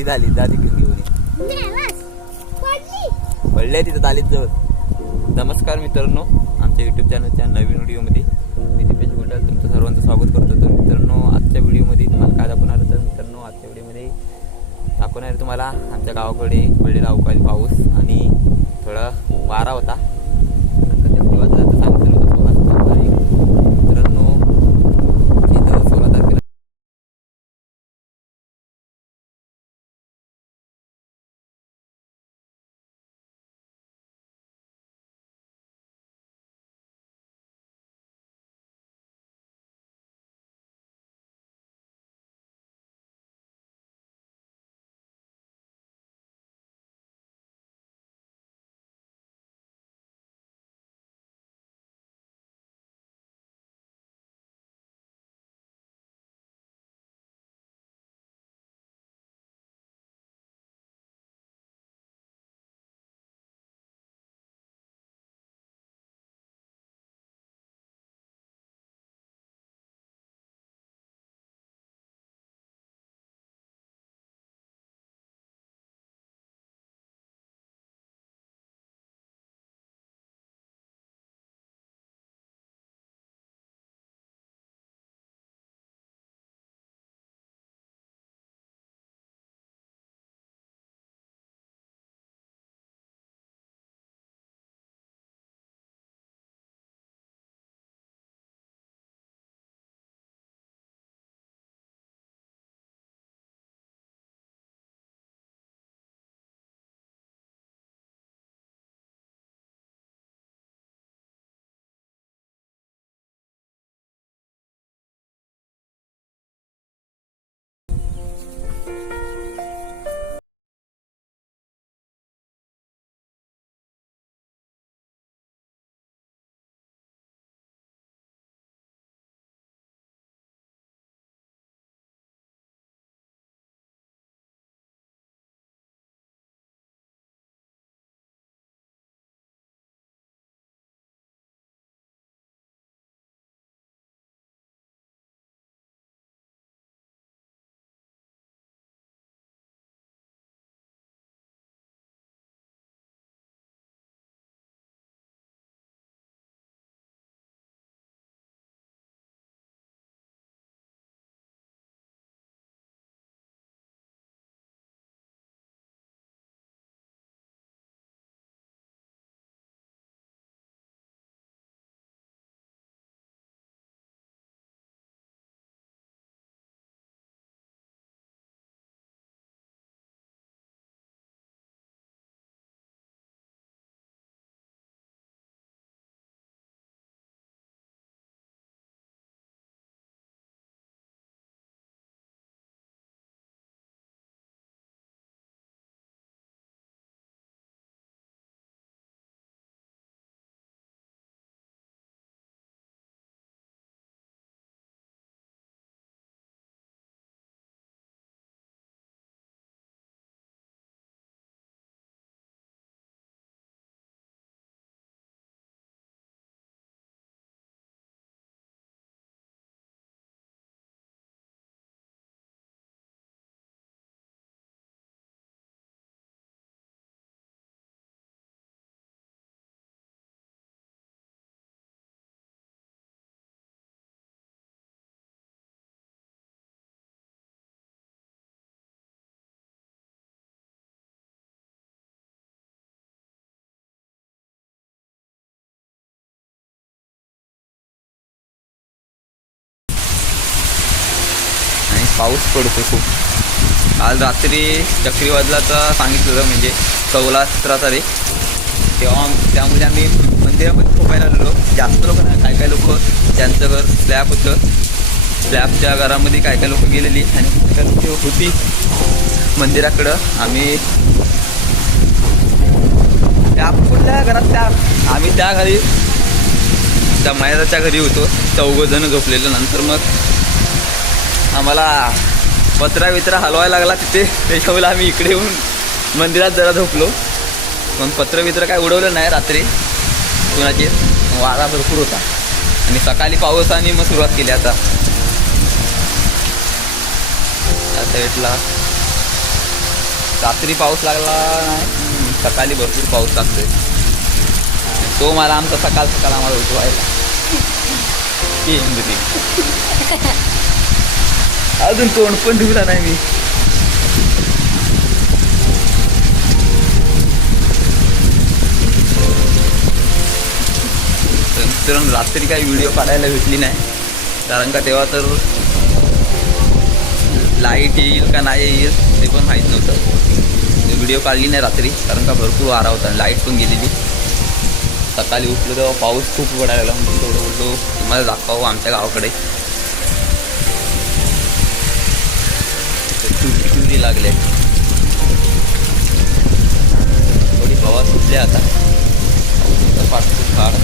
ही झाली जा तिकडे घेऊन पडले तिथं तालीत जवळ. नमस्कार मित्रांनो, आमच्या यूट्यूब चॅनलच्या नवीन व्हिडिओमध्ये मी दीपेश गोंडाल तुमचं सर्वांचं स्वागत करतो. तर मित्रांनो, आजच्या व्हिडिओमध्ये तुम्हाला काय दाखवणार आहे? तर मित्रांनो, आजच्या व्हिडिओमध्ये दाखवणार आहे तुम्हाला आमच्या गावाकडे पडलेला अवकाळी पाऊस आणि थोडा वारा होता. नंतर त्या वाजता सांगितलं होतं 16 तारीख. मित्रांनो, इथं 16 तारखेला पाऊस पडतो खूप. काल रात्री चक्रीवादळाचा सांगितलं म्हणजे 16-17 तारीख. त्यामुळे आम्ही मंदिरामध्ये झोपायला आलेलो. जास्त लोक नाही, काय काय लोक ज्यांचं घर स्लॅब होतं, स्लॅबच्या घरामध्ये काय काय लोक गेलेली आणि काय लोक होती मंदिराकडं. आम्ही त्या कुठल्या घरात आम्ही त्या घरी त्या मायाच्या घरी होतो. 4 जण झोपलेलं. नंतर मग आम्हाला पत्रा हलवायला लागला तिथे. त्याच्यामुळे आम्ही इकडे येऊन मंदिरात जरा झोपलो. पण पत्र काय उडवलं नाही रात्री. कुणाची वारा भरपूर होता आणि सकाळी पावसाने मग सुरुवात केली. आता साईडला रात्री पाऊस लागला नाही, सकाळी भरपूर पाऊस लागतोय. तो मला आमचा सकाळ सकाळ आम्हाला उठवायला अजून तोंड पण धुवला नाही मी. मित्रांनो रात्री काही व्हिडिओ काढायला भेटली नाही, कारण का तेव्हा तर लाईट येईल का नाही येईल ते पण माहीत नव्हतं. व्हिडिओ काढली नाही रात्री, कारण का भरपूर वारा होता, लाईट पण गेलेली. सकाळी उठलो तेव्हा पाऊस खूप पडायला लागला, म्हणून थोडं उठलो तुम्हाला दाखवावं आमच्या गावाकडे. टुरी लागले, थोडी हवा सुटली आता. पाठचं झाड,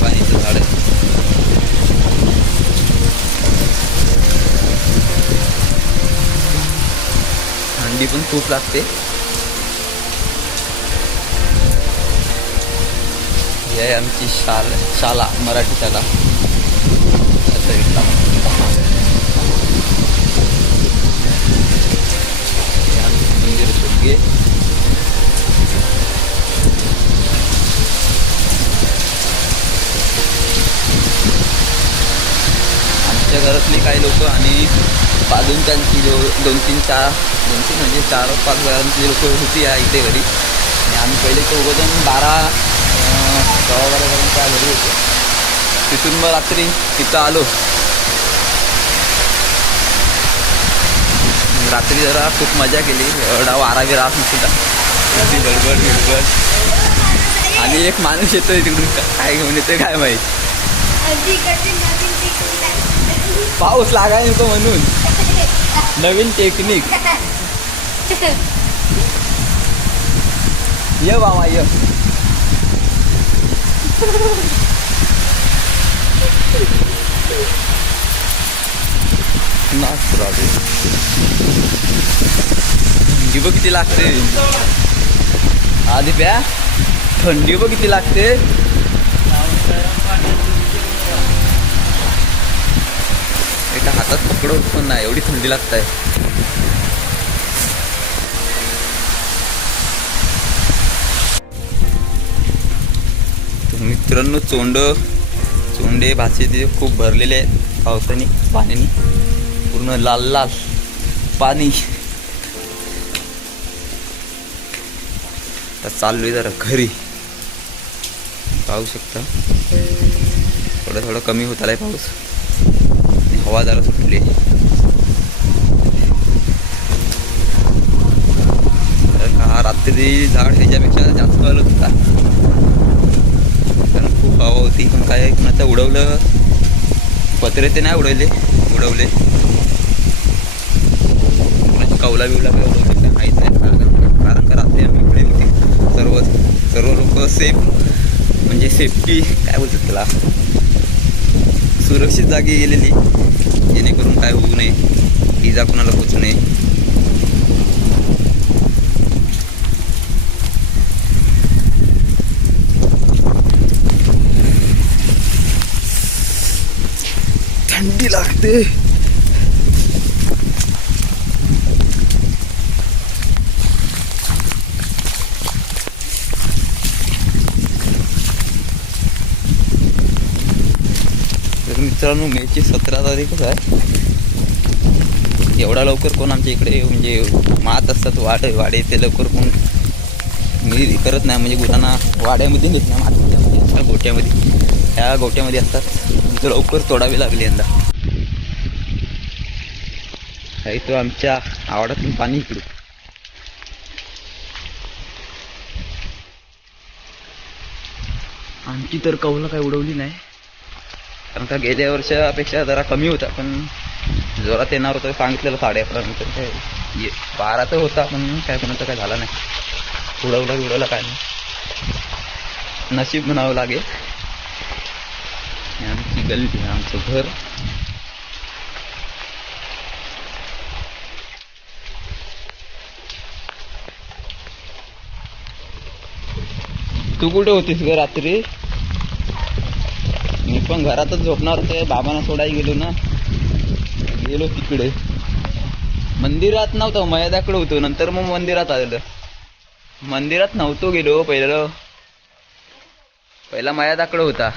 पाणीचं झाड आहे. थंडी पण खूप लागते. ही आहे आमची शाळा, मराठी शाळा. मंदिर सुगे. आमच्या घरातली काही लोक आणि बाजूंची दोन तीन म्हणजे 4-5 घरांची लोक होती इथे घरी. आणि आम्ही पहिले 14 12-12 त्या घरी होतो. तिथून मग रात्री तिथं आलो. रात्री जरा खूप मजा केली, एवढा वारा बी राहत नसता, गडबड. आणि एक माणूस येतोय तिकडून, काय घेऊन येतोय काय माहीत. पाऊस लागाय नको म्हणून नवीन टेक्निक. ये बाबा ये. थंडी बघ किती लागते आधी प्या. थंडी बघ किती लागते. एका हातात पकडत पण नाही, एवढी थंडी लागत आहे. मित्रांनो चोंडे भाचे ते खूप भरलेले आहेत पावसाने, पाण्याने पूर्ण लाल पाणी. तर चाललोय जरा घरी, पाहू शकता थोडं कमी होत आलाय पाऊस, हवा जरा सुटली. हा रात्री झाड ह्याच्यापेक्षा जास्त हलत होता, कारण खूप हवा होती. पण काय कुणाचं उडवलं, पत्रे ते नाही उडवले, कुणाची कौला बिवला काय माहीत नाही. कारण का रात्री आम्ही इकडे होती, सर्व लोक सेफ, म्हणजे सेफ्टी काय बोलतात त्याला, सुरक्षित जागी गेलेली, जेणेकरून काय होऊ नये, इजा कुणाला पोचू नये. थंडी लागते. मित्रांनो मेची 17 तारीखच आहे. एवढा लवकर कोण आमच्या इकडे म्हणजे मात असतात वाडे ते लवकर कोण मी करत नाही, म्हणजे गुरांना वाड्यामध्ये नेत नाही, मातीच्या गोट्यामध्ये असतात, लवकर तोडावी लागली यंदा. तो आमच्या आवडातून पाणी इकडून. आमची तर कौला काही उडवली नाही, कारण का गेल्या वर्षापेक्षा जरा कमी होता, पण जोरात येणार होतं सांगितलेलं 11:30 काय 12 तर होता, पण काय कोणाचं काय झालं नाही. उडवला काय नाही, नशीब म्हणावं लागेल. आमची गल्ली, आमचं घर. तू कुठे होतीस ग रात्री? मी पण घरातच झोपणार होते, बाबांना सोडायला गेलो तिकडे. मंदिरात नव्हतं, मयादाकडे होतो. नंतर मग मंदिरात आलेलं. मंदिरात नव्हतो गेलो. पहिला मयादाकडे होता.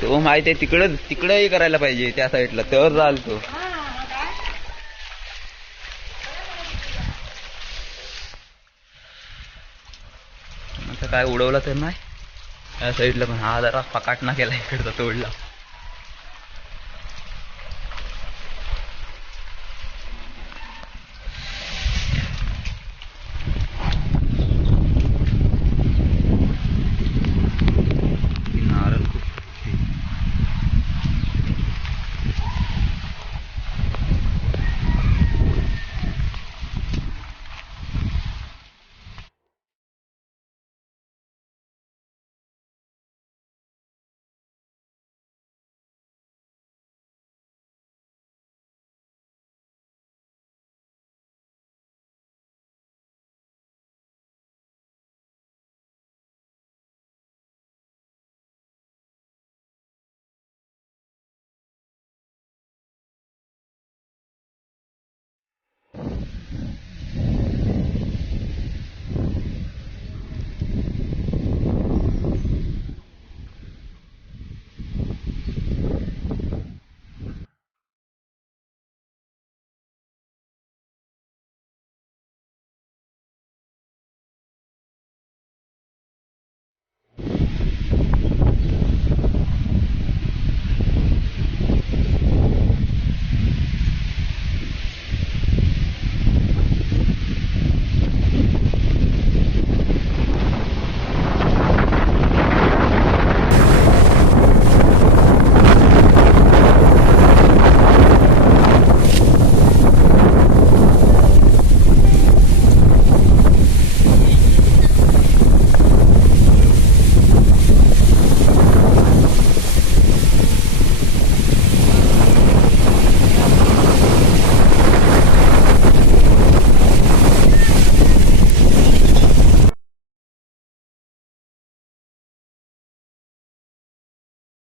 तो माहिती आहे, तिकडंही करायला पाहिजे त्या साईडला, तर जाल तो. आता काय उडवला तर नाही त्या साईडला, पण हा जरा फकाटना केला इकडचा तोडला.